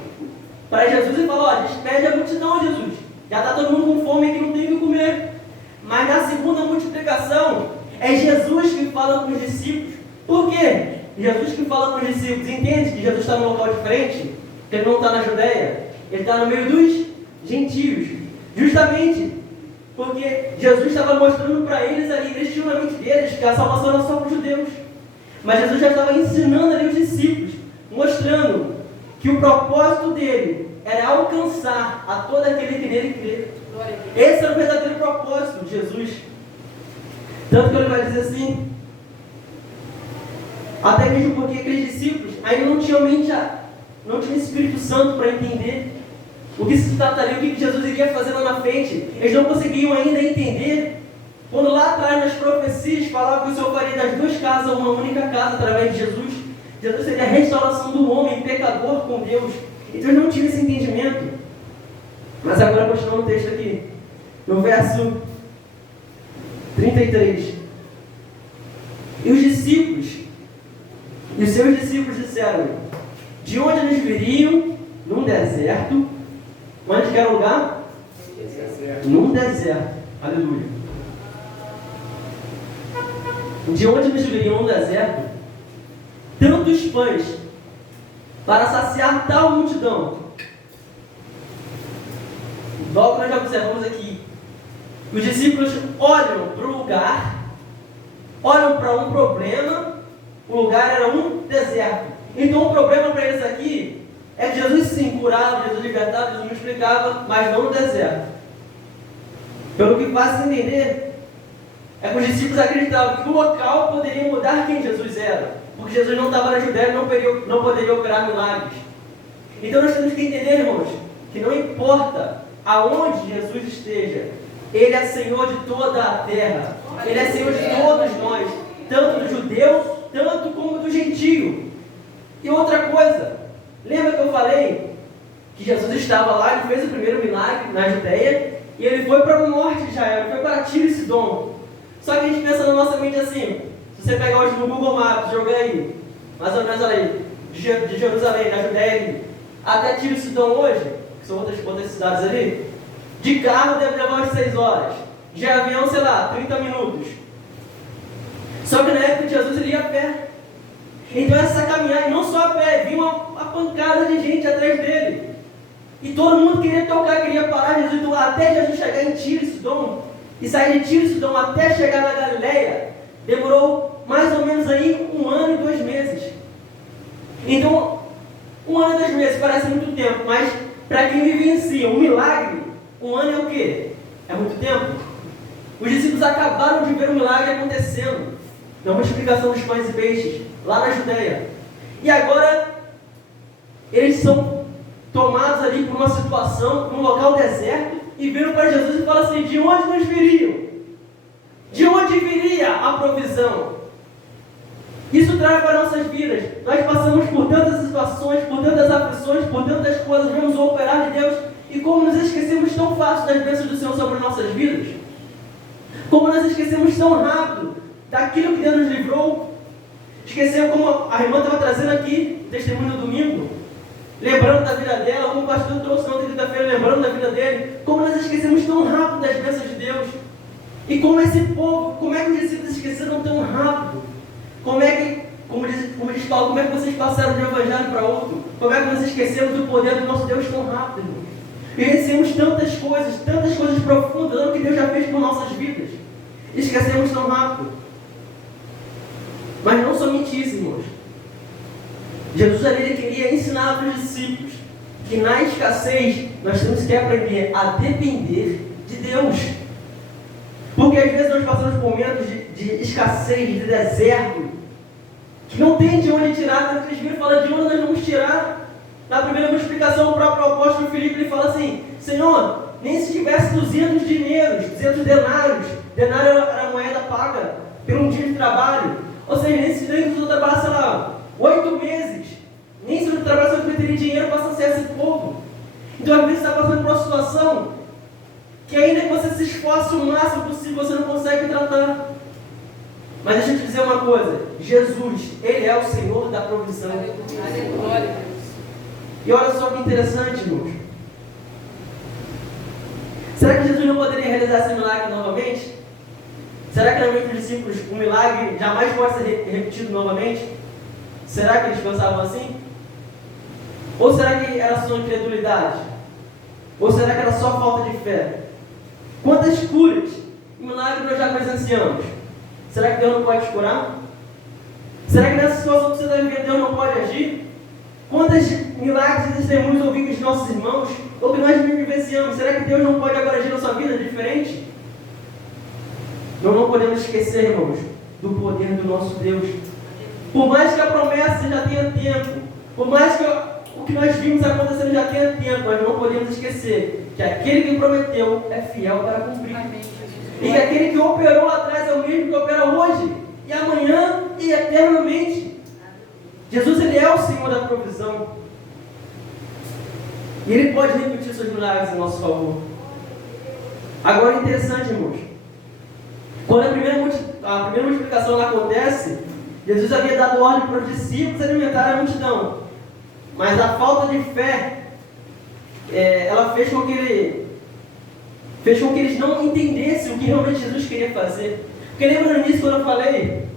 para Jesus e falaram: ó, despede a multidão, Jesus. Já está todo mundo com fome aqui, não tem o que comer. Mas na segunda multiplicação, é Jesus que fala com os discípulos. Por quê? Jesus que fala com os discípulos. Entende que Jesus está num local diferente? Que ele não está na Judéia. Ele está no meio dos gentios. Justamente porque Jesus estava mostrando para eles ali, eles tinham na mente deles que a salvação era só para os judeus. Mas Jesus já estava ensinando ali os discípulos, mostrando que o propósito dele era alcançar a todo aquele que nele crê. Esse era o verdadeiro propósito de Jesus. Tanto que ele vai dizer assim, até mesmo porque aqueles discípulos ainda não tinham Espírito Santo para entender o que se trataria, o que Jesus iria fazer lá na frente. Eles não conseguiam ainda entender. Quando lá atrás nas profecias falava que o Senhor faria das 2 casas uma única casa através de Jesus. Jesus seria a restauração do homem pecador com Deus. Então eles não tinham esse entendimento. Mas agora continuando o texto aqui, no verso 33. E os discípulos, e os seus discípulos disseram: de onde eles viriam? Num deserto. Onde que era o lugar? Num deserto. Aleluia. de onde nos viriam no deserto tantos pães para saciar tal multidão. Logo nós já observamos aqui, os discípulos olham para o lugar, olham para um problema, o lugar era um deserto. Então o problema para eles aqui é que Jesus sim curava, Jesus libertava, Jesus explicava, mas não no deserto. Pelo que faz entender, é que os discípulos acreditavam que o local poderia mudar quem Jesus era, porque Jesus não estava na Judéia e não poderia operar milagres. Então nós temos que entender, irmãos, que não importa aonde Jesus esteja, Ele é Senhor de toda a terra, Ele é Senhor de todos nós, tanto dos judeus, tanto como do gentio. E outra coisa, lembra que eu falei que Jesus estava lá, Ele fez o primeiro milagre na Judéia, e Ele foi para o norte de Israel, Ele foi para Tiro e Sidom. Só que a gente pensa na nossa mente assim, se você pegar hoje no Google Maps, jogar aí, mais ou menos ali, de Jerusalém, na Judéia, até Tiro e Sidom hoje, que são outras cidades ali, de carro deve levar umas 6 horas, de avião, sei lá, 30 minutos. Só que na época de Jesus ele ia a pé. Então essa caminhada, e não só a pé, vinha uma pancada de gente atrás dele. E todo mundo queria tocar, queria parar Jesus. Então até Jesus chegar em Tiro e Sidom, e sair de Tiro e Sidom até chegar na Galileia, demorou mais ou menos aí 1 ano e 2 meses. Então, 1 ano e 2 meses parece muito tempo, mas para quem vivencia um milagre, 1 ano é o quê? É muito tempo. Os discípulos acabaram de ver o milagre acontecendo, na multiplicação dos pães e peixes, lá na Judéia. E agora, eles são tomados ali por uma situação, num local deserto, e viram para Jesus e falam assim: de onde nos viriam? De onde viria a provisão? Isso traz para nossas vidas. Nós passamos por tantas situações, por tantas aflições, por tantas coisas, vemos o operar de Deus, e como nos esquecemos tão fácil das bênçãos do Senhor sobre nossas vidas. Como nós esquecemos tão rápido daquilo que Deus nos livrou. Esqueceu, como a irmã estava trazendo aqui, testemunho do domingo, lembrando da vida dela, como o pastor trouxe na outra quinta-feira, lembrando da vida dele. Como nós esquecemos tão rápido das bênçãos de Deus. E como esse povo, como é que os discípulos esqueceram tão rápido? Como é que, como diz Paulo, como é que vocês passaram de um evangelho para outro? Como é que nós esquecemos do poder do nosso Deus tão rápido, irmãos? E recebemos tantas coisas profundas, olha o que Deus já fez por nossas vidas. Esquecemos tão rápido. Mas não somente isso, irmãos. Jesus ali ele queria ensinar para os discípulos que na escassez nós temos que aprender a depender de Deus. Porque às vezes nós passamos por momentos de escassez, de deserto, que não tem de onde tirar. Quando eles viram e falam de onde nós vamos tirar. Na primeira multiplicação, o próprio apóstolo Filipe ele fala assim: Senhor, nem se tivesse 200 dinheiros, 200 denários. Denário era a moeda paga por um dia de trabalho. Ou seja, nem se eu trabalhar, sei lá, 8 meses, nem se eu trabalhar, eu teria dinheiro para saciar esse povo. Então, às vezes, você está passando por uma situação que ainda que você se esforce o máximo possível, você não consegue tratar. Mas deixa eu te dizer uma coisa: Jesus, Ele é o Senhor da provisão. Aleluia. E olha só que interessante, irmãos. Será que Jesus não poderia realizar esse milagre novamente? Será que na mente dos discípulos o milagre jamais pode ser repetido novamente? Será que eles pensavam assim? Ou será que era só incredulidade? Ou será que era só falta de fé? Quantas curas e milagres nós já presenciamos? Será que Deus não pode te curar? Será que nessa situação que você está vivendo Deus não pode agir? Quantos milagres e testemunhos ouvimos de nossos irmãos? Ou que nós vivenciamos? Será que Deus não pode agora agir na sua vida diferente? Nós não podemos esquecer, irmãos, do poder do nosso Deus. Por mais que a promessa já tenha tempo, por mais que o que nós vimos acontecendo já tenha tempo, nós não podemos esquecer que aquele que prometeu é fiel para cumprir. Amém. E que aquele que operou lá atrás é o mesmo que opera hoje, e amanhã e eternamente. Jesus, Ele é o Senhor da provisão. E Ele pode repetir seus milagres em nosso favor. Agora é interessante, irmãos. Quando a primeira multiplicação acontece, Jesus havia dado ordem para os discípulos alimentar a multidão. Mas a falta de fé, ela fez com que eles não entendessem o que realmente Jesus queria fazer. Porque lembra no início quando eu falei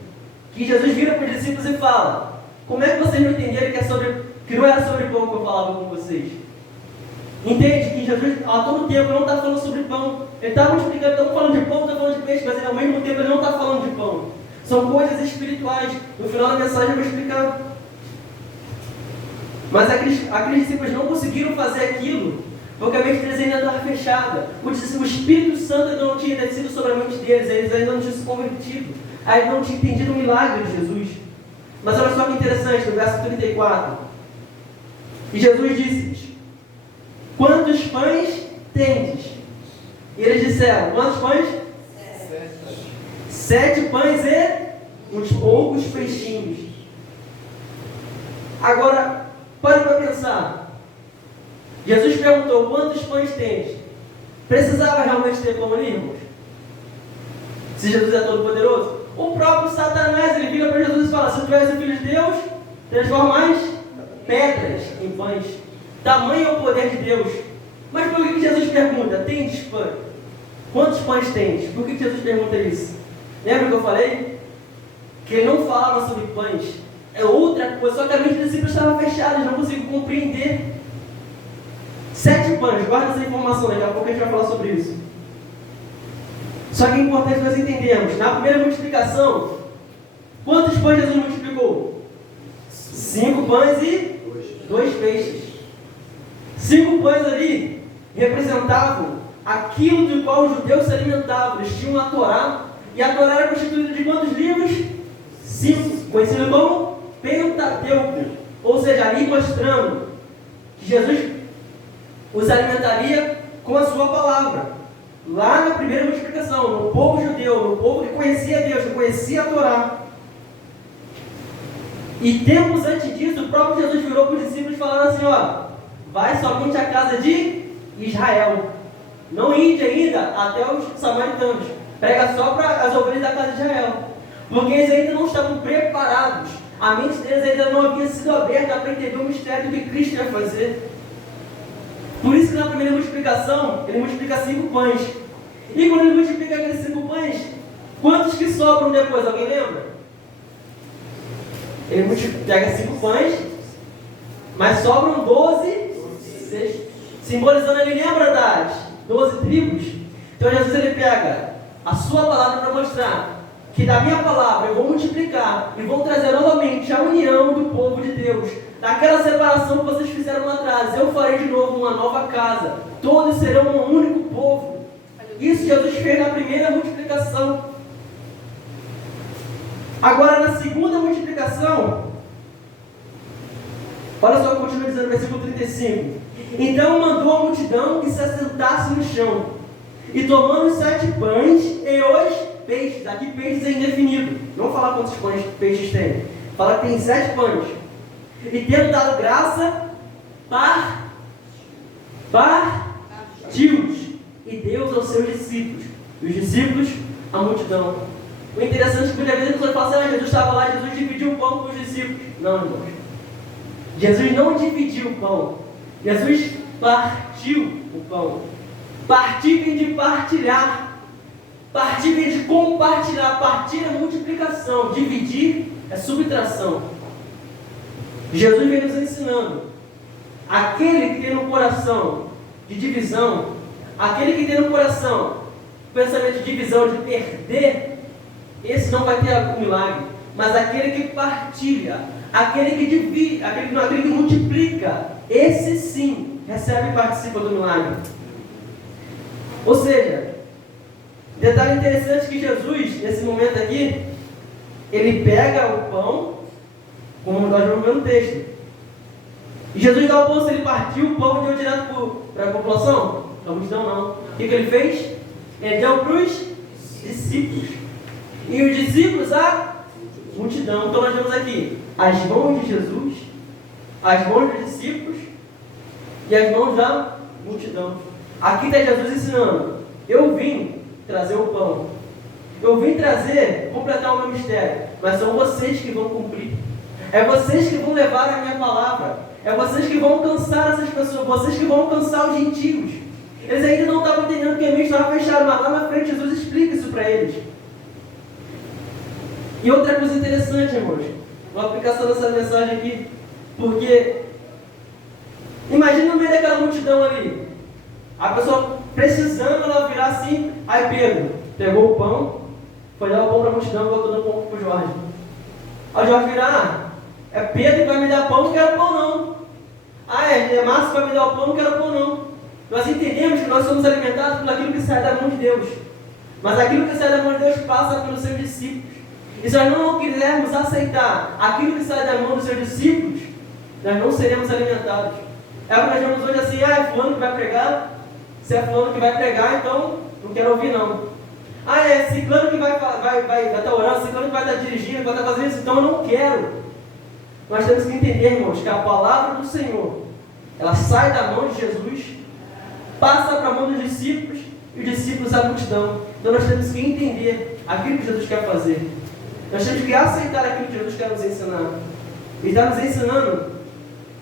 que Jesus vira para os discípulos e fala: como é que vocês não entenderam que não era sobre pão que eu falava com vocês? Entende que Jesus a todo tempo não está falando sobre pão. Ele está multiplicando, estamos falando de pão, está falando de peixe, mas ao mesmo tempo ele não está falando de pão. São coisas espirituais. No final da mensagem eu vou explicar. Mas aqueles discípulos não conseguiram fazer aquilo porque a mente deles ainda estava fechada. O Espírito Santo ainda não tinha descido sobre a mente deles, eles ainda não tinham se convertido, ainda não tinham entendido o milagre de Jesus. Mas olha só que interessante, no verso 34. E Jesus disse-lhes: quantos pães tendes? E eles disseram: quantos pães? 7 pães e uns poucos peixinhos. Agora, para pensar. Jesus perguntou: quantos pães tens? Precisava realmente ter pão ali, irmãos? Se Jesus é todo poderoso? O próprio Satanás, ele vira para Jesus e fala: se tu és o Filho de Deus, transforma as pedras em pães. Tamanho é o poder de Deus. Mas por que Jesus pergunta: tendes pães? Quantos pães tens? Por que Jesus pergunta isso? Lembra que eu falei? Que ele não falava sobre pães. É outra coisa, só que a mente dos discípulos estava fechada, eles não conseguiam compreender. 7 pães, guarda essa informação, daqui a pouco a gente vai falar sobre isso. Só que é importante nós entendermos, na primeira multiplicação, quantos pães Jesus multiplicou? 5 pães e 2 peixes. 5 pães ali representavam aquilo do qual os judeus se alimentavam. Eles tinham a Torá, e a Torá era constituída de quantos livros? 5, conhecido como Pentateuco, ou seja, ali mostrando que Jesus os alimentaria com a sua palavra. Lá na primeira multiplicação, no povo judeu, no povo que conhecia Deus, que conhecia a Torá. E tempos antes disso, o próprio Jesus virou para os discípulos falando assim: ó, vai somente à casa de Israel. Não ide ainda até os samaritanos. Prega só para as ovelhas da casa de Israel. Porque eles ainda não estavam preparados. A mente deles ainda não havia sido aberta para entender o mistério do que Cristo ia fazer. Por isso que na primeira multiplicação, ele multiplica 5 pães. E quando ele multiplica aqueles 5 pães, quantos que sobram depois? Alguém lembra? Ele pega 5 pães, mas sobram 12 cestos. Simbolizando, ele lembra das 12 tribos. Então Jesus, ele pega a sua palavra para mostrar que da minha palavra eu vou multiplicar e vou trazer novamente a união do povo de Deus. Daquela separação que vocês fizeram lá atrás, eu farei de novo uma nova casa. Todos serão um único povo. Isso Jesus fez na primeira multiplicação. Agora, na segunda multiplicação, olha só, continua dizendo no versículo 35. Então mandou a multidão que se assentasse no chão. E tomando os 7 pães e os peixes. Aqui peixes é indefinido. Não vou falar quantos pães peixes tem. Fala que tem 7 pães. E tendo dado graça, partiu-os e deu aos seus discípulos. E os discípulos, a multidão. O interessante é que muitas vezes a pessoa fala assim: Jesus estava lá, Jesus dividiu o pão com os discípulos. Não, irmãos. Jesus não dividiu o pão. Jesus partiu o pão. Partir vem de partilhar. Partir vem de compartilhar. Partir é multiplicação. Dividir é subtração. Jesus vem nos ensinando: aquele que tem no coração de divisão, aquele que tem no coração o pensamento de divisão, de perder, esse não vai ter algum milagre. Mas aquele que partilha, aquele que divide, aquele que multiplica, esse sim recebe e participa do milagre. Ou seja, detalhe interessante que Jesus, nesse momento aqui, ele pega o pão, como nós vamos ver no texto. E Jesus dá o pão, se ele partiu o pão e deu direto para a população? Para a multidão não. O que ele fez? Ele deu para os discípulos. E os discípulos a multidão. Então nós vemos aqui as mãos de Jesus, as mãos dos discípulos e as mãos da multidão. Aqui está Jesus ensinando: eu vim trazer o pão, eu vim completar o meu mistério, mas são vocês que vão cumprir. É vocês que vão levar a minha palavra. É vocês que vão alcançar essas pessoas. Vocês que vão alcançar os gentios. Eles ainda não estavam entendendo que a mente estava fechada, mas lá na frente Jesus explica isso para eles. E outra coisa interessante, irmãos, uma aplicação dessa mensagem aqui, porque imagina no meio daquela multidão ali, a pessoa precisando ela virar assim, aí Pedro pegou o pão, foi dar o pão para a multidão e botou no pão para o Jorge. Aí o Jorge virar, é Pedro que vai me dar pão, não quero pão não. É Márcio que vai me dar o pão, não quero pão não. Nós entendemos que nós somos alimentados por aquilo que sai da mão de Deus. Mas aquilo que sai da mão de Deus passa pelos seus discípulos. E se nós não quisermos aceitar aquilo que sai da mão dos seus discípulos, nós não seremos alimentados. É o que nós vemos hoje assim, é fulano que vai pregar, se é fulano que vai pregar, então não quero ouvir não. É ciclano que vai estar orando, ciclano que vai estar dirigindo, vai estar fazendo isso, então eu não quero. Nós temos que entender, irmãos, que a palavra do Senhor, ela sai da mão de Jesus, passa para a mão dos discípulos, e os discípulos da multidão. Então nós temos que entender aquilo que Jesus quer fazer. Nós temos que aceitar aquilo que Jesus quer nos ensinar. Ele está nos ensinando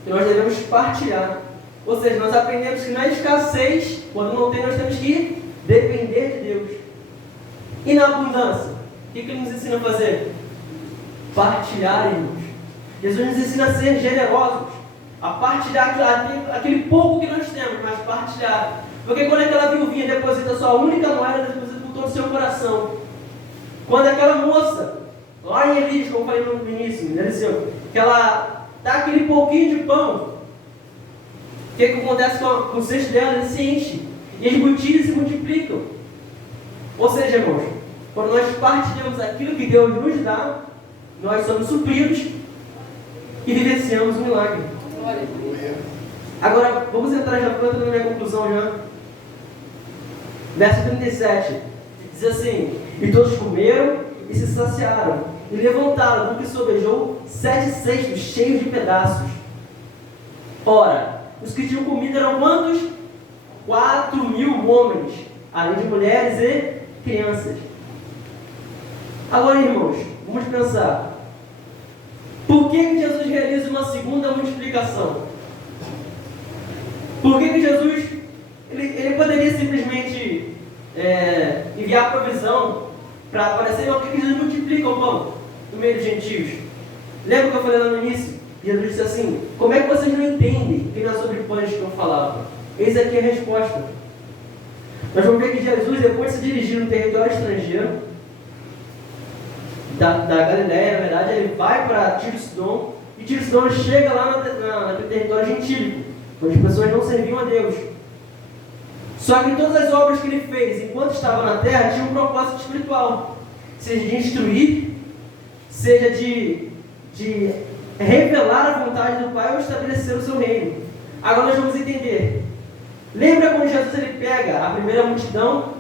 que nós devemos partilhar. Ou seja, nós aprendemos que na escassez, quando não tem, nós temos que depender de Deus. E na abundância, o que Ele nos ensina a fazer? Partilhar, irmãos. Jesus nos ensina a ser generosos, a partilhar aquele pouco que nós temos, mas partilhar. Porque quando aquela viuvinha deposita sua única moeda, deposita com todo o seu coração. Quando aquela moça, lá em Elias, como eu falei no início, Eliseu, que ela dá aquele pouquinho de pão, o que acontece com o cesto dela? Ele se enche. E as botilhas se multiplicam. Ou seja, irmãos, quando nós partilhamos aquilo que Deus nos dá, nós somos supridos e vivenciamos um milagre. Agora, vamos entrar já na minha conclusão já. Verso 37, diz assim: e todos comeram e se saciaram, e levantaram do que sobejou 7 cestos cheios de pedaços. Ora, os que tinham comida eram quantos? 4.000 homens, além de mulheres e crianças. Agora, irmãos, vamos pensar. Por que Jesus realiza uma segunda multiplicação? Por que Jesus ele poderia simplesmente enviar a provisão para aparecer? Mas por que Jesus multiplica o pão no meio dos gentios? Lembra que eu falei lá no início? Jesus disse assim: como é que vocês não entendem que não é sobre pães que eu falava? Eis aqui a resposta. Nós vamos ver que Jesus, depois de se dirigir no território estrangeiro da Galileia, na verdade, ele vai para Tiro e Sidom, e Tiro e Sidom chega lá naquele território gentílico, onde as pessoas não serviam a Deus. Só que todas as obras que ele fez enquanto estava na terra tinham um propósito espiritual, seja de instruir, seja de revelar a vontade do Pai ou estabelecer o seu reino. Agora nós vamos entender. Lembra quando Jesus ele pega a primeira multidão,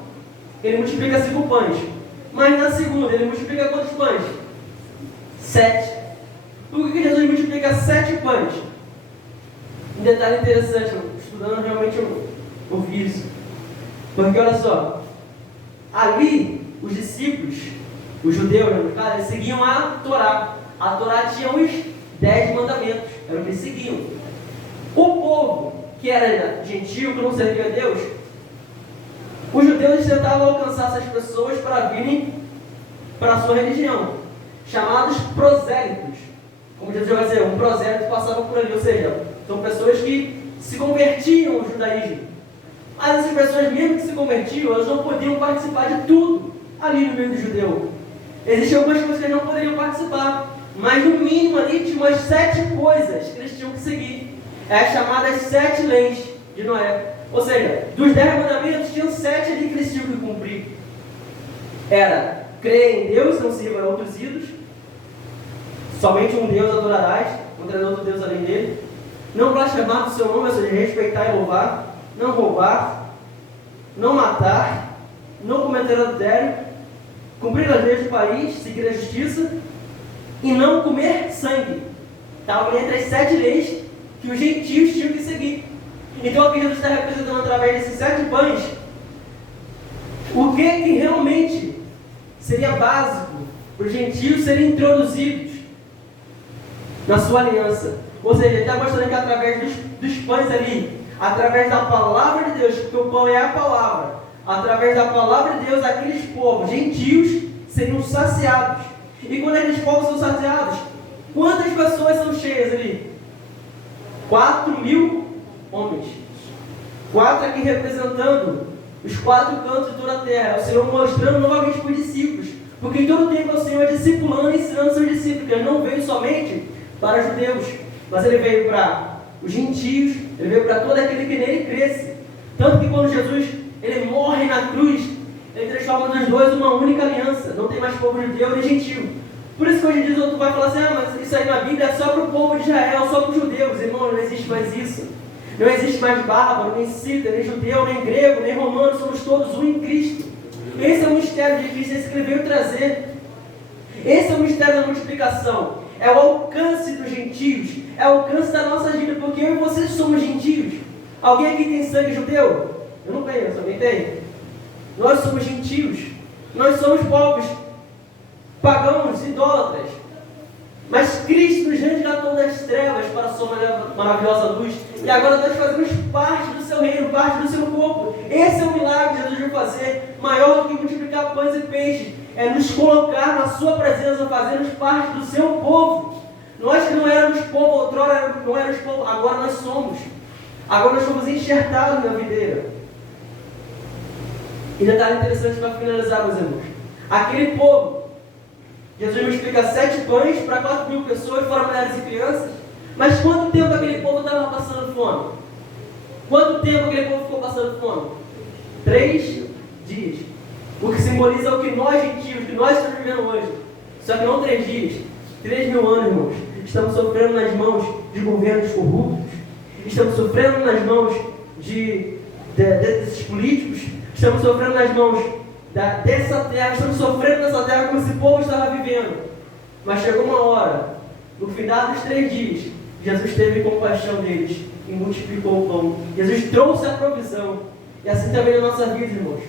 ele multiplica 5 pães, mas na segunda ele multiplica quantos pães? 7. Por que Jesus multiplica 7 pães? Um detalhe interessante, estudando realmente eu vi isso. Porque olha só, ali os discípulos, os judeus, eles seguiam a Torá. A Torá tinha os 10 mandamentos, era o que eles seguiam. O povo que era gentil, que não servia a Deus, os judeus tentavam alcançar essas pessoas para virem para a sua religião, chamados prosélitos. Como Jesus vai dizer, um prosélito passava por ali, ou seja, são pessoas que se convertiam ao judaísmo. Mas essas pessoas, mesmo que se convertiam, elas não podiam participar de tudo ali no meio do judeu. Existiam algumas coisas que eles não poderiam participar, mas no mínimo ali tinha umas 7 coisas que eles tinham que seguir. É as chamadas 7 leis de Noé. Ou seja, dos 10 mandamentos, tinham 7 ali que eles tinham que cumprir. Era crer em Deus, não sirva a outros ídolos. Somente um Deus adorarás, não terá outro Deus além dele. Não blasfemar do seu nome, ou seja, respeitar e louvar. Não roubar. Não matar. Não cometer adultério. Cumprir as leis do país, seguir a justiça. E não comer sangue. Estava entre as 7 leis que os gentios tinham que seguir. Então aqui Jesus está representando através desses 7 pães o que realmente seria básico para os gentios serem introduzidos na sua aliança. Ou seja, ele está mostrando que através dos pães ali, através da palavra de Deus, porque o pão é a palavra, através da palavra de Deus, aqueles povos gentios seriam saciados. E quando aqueles povos são saciados, quantas pessoas são cheias ali? 4.000 homens. 4 aqui representando os 4 cantos de toda a terra. É o Senhor mostrando novamente para os discípulos. Porque em todo tempo é o Senhor discipulando e ensinando seus discípulos. Ele não veio somente para os judeus, mas ele veio para os gentios, ele veio para todo aquele que nele cresce. Tanto que quando Jesus ele morre na cruz, ele transforma dos dois uma única aliança. Não tem mais povo judeu nem gentil. Por isso que hoje em dia tu vai falar assim, mas isso aí na Bíblia é só para o povo de Israel, só para os judeus. Irmão, não existe mais isso. Não existe mais bárbaro, nem cita, nem judeu, nem grego, nem romano, somos todos um em Cristo. Esse é o mistério de Cristo, esse que ele veio trazer. Esse é o mistério da multiplicação. É o alcance dos gentios, é o alcance da nossa vida, porque eu e você somos gentios. Alguém aqui tem sangue judeu? Eu não conheço, alguém tem? Nós somos gentios, nós somos povos pagãos, idólatras. Mas Cristo nos resgatou das trevas para a sua maravilhosa luz. E agora nós fazemos parte do seu reino, parte do seu corpo. Esse é o milagre que Jesus veio fazer, maior do que multiplicar pães e peixes. É nos colocar na sua presença, fazermos parte do seu povo. Nós que não éramos povo, outrora não éramos povo, agora nós somos. Agora nós fomos enxertados na videira. E detalhe interessante para finalizar, meus irmãos. Aquele povo, Jesus multiplica 7 pães para 4.000 pessoas, fora mulheres e crianças. Mas quanto tempo aquele povo estava passando fome? Quanto tempo aquele povo ficou passando fome? 3 dias. O que simboliza o que nós gentios, que nós estamos vivendo hoje. Só que não 3 dias, 3.000 anos, irmãos. Estamos sofrendo nas mãos de governos corruptos. Estamos sofrendo nas mãos desses políticos. Estamos sofrendo nas mãos dessa terra. Estamos sofrendo nessa terra como esse povo estava vivendo. Mas chegou uma hora, no final dos 3 dias, Jesus teve compaixão deles e multiplicou o pão. Jesus trouxe a provisão. E assim também na nossa vida, irmãos.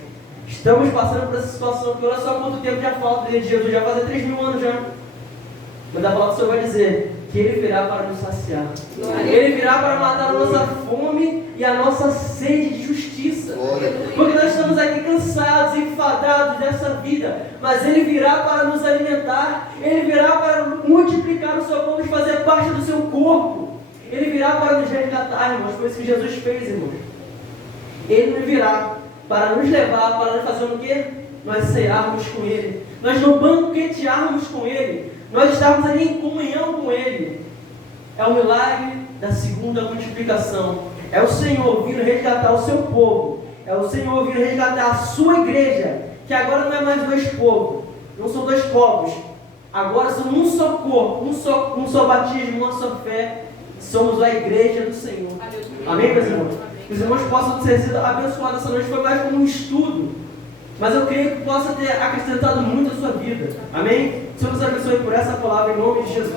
Estamos passando por essa situação que olha só quanto tempo já falta de Jesus. Já faz 3.000 anos já. Mas a palavra do Senhor vai dizer que Ele virá para nos saciar. Ele virá para matar a nossa fome e a nossa sede de justiça. Porque nós estamos aqui cansados, enfadados dessa vida. Mas Ele virá para nos alimentar. Ele virá para multiplicar o seu pão e fazer parte do seu corpo. Ele virá para nos resgatar, irmãos. Foi isso que Jesus fez, irmãos. Ele virá para nos levar, para nós fazer o quê? Nós cearmos com Ele. Nós não banquetearmos com Ele. Nós estamos ali em comunhão com Ele. É o milagre da segunda multiplicação. É o Senhor vindo resgatar o seu povo. É o Senhor vindo resgatar a sua igreja. Que agora não é mais 2 povos. Não são 2 povos. Agora são um só corpo, um só batismo, uma só fé. Somos a igreja do Senhor. Amém, meus irmãos? Que os irmãos possam ter sido abençoados essa noite. Foi mais como um estudo. Mas eu creio que possa ter acrescentado muito a sua vida. Amém? O Senhor nos abençoe por essa palavra em nome de Jesus.